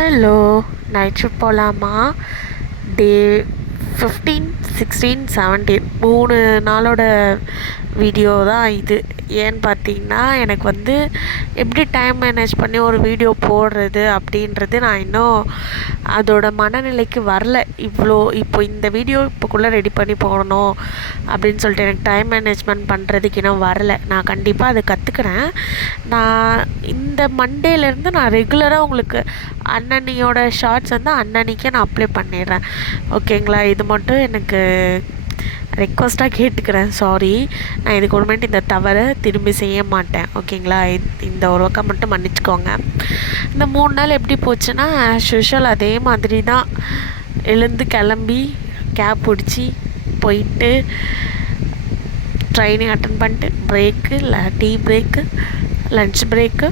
Hello, night shift போகலாமா? டே 15, 16, 17 3 நாளோட video தான் இது. ஏன்னு பார்த்தீங்கன்னா, எனக்கு வந்து எப்படி டைம் மேனேஜ் பண்ணி ஒரு வீடியோ போடுறது அப்படின்றது நான் இன்னும் அதோட மனநிலைக்கு வரல. இப்போ இந்த வீடியோ இப்போக்குள்ளே ரெடி பண்ணி போடணும் அப்படின்னு சொல்லிட்டு எனக்கு டைம் மேனேஜ்மெண்ட் பண்ணுறதுக்கு இன்னும் வரல. நான் கண்டிப்பாக அதை கற்றுக்கிறேன். நான் இந்த மண்டேலேருந்து நான் ரெகுலராக உங்களுக்கு அன்னன்னியோட ஷார்ட்ஸ் வந்து அன்னன்னிக்கே நான் அப்ளை பண்ணிடுறேன். ஓகேங்களா? இது மட்டும் எனக்கு ரெக்வஸ்ட்டாக கேட்டுக்கிறேன். சாரி, நான் இதுக்கு ஒருமேட்டு இந்த தவறை திரும்பி செய்ய மாட்டேன். ஓகேங்களா? இந்த ஒரு பக்கம் மட்டும் மன்னிச்சுக்கோங்க. இந்த 3 நாள் எப்படி போச்சுன்னா, ஆஸ் யூஷுவல் அதே மாதிரி தான். எழுந்து கிளம்பி கேப் பிடிச்சி போயிட்டு ட்ரைனிங் அட்டன் பண்ணிட்டு break, tea break, lunch break,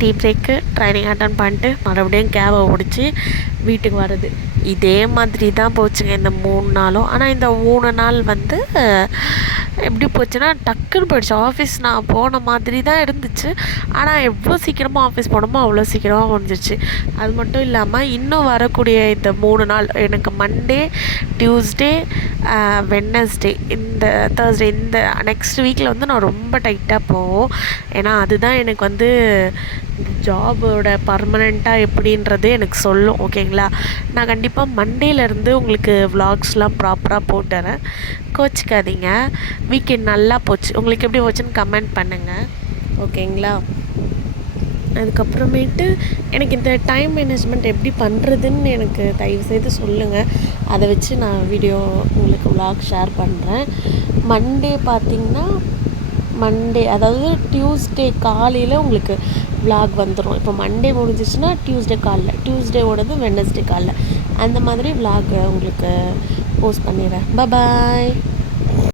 tea break, training attend பண்ணிட்டு மறுபடியும் கேபை பிடிச்சி வீட்டுக்கு வர்றது. இதே மாதிரி தான் போச்சுங்க இந்த 3 நாளும். ஆனால் இந்த 3 நாள் வந்து எப்படி போச்சுன்னா, டக்குன்னு போயிடுச்சு. ஆஃபீஸ் நான் போன மாதிரி தான் இருந்துச்சு. ஆனால் எவ்வளோ சீக்கிரமாக ஆஃபீஸ் போனோமோ அவ்வளோ சீக்கிரமாக முடிஞ்சிச்சு. அது மட்டும் இல்லாமல் இன்னும் வரக்கூடிய இந்த 3 நாள் எனக்கு மண்டே, டியூஸ்டே, வெட்னஸ்டே, இந்த தேர்ஸ்டே, இந்த நெக்ஸ்ட் வீக்கில் வந்து நான் ரொம்ப டைட்டாக போவோம். ஏன்னா அதுதான் எனக்கு வந்து ஜாபோட பர்மனெண்ட்டாக எப்படின்றது எனக்கு சொல்லும். ஓகேங்களா? நான் கண்டிப்பாக மண்டேலேருந்து உங்களுக்கு விலாக்ஸ்லாம் ப்ராப்பராக போட்டுறேன். கோச்சிக்காதீங்க. வீக்கெண்ட் நல்லா போச்சு. உங்களுக்கு எப்படி போச்சுன்னு கமெண்ட் பண்ணுங்கள். ஓகேங்களா? அதுக்கப்புறமேட்டு எனக்கு இந்த டைம் மேனேஜ்மெண்ட் எப்படி பண்ணுறதுன்னு எனக்கு தயவுசெய்து சொல்லுங்கள். அதை வச்சு நான் வீடியோ உங்களுக்கு விலாக் ஷேர் பண்ணுறேன். மண்டே பார்த்திங்கன்னா, அதாவது டியூஸ்டே காலையில் உங்களுக்கு விலாக் வந்துடும். இப்போ மண்டே முடிஞ்சிச்சுன்னா டியூஸ்டே காலைல, டியூஸ்டேவோடது வெட்னஸ்டே காலைல, அந்த மாதிரி விலாக் உங்களுக்கு போஸ்ட் பண்ணிடுறேன். பாய்.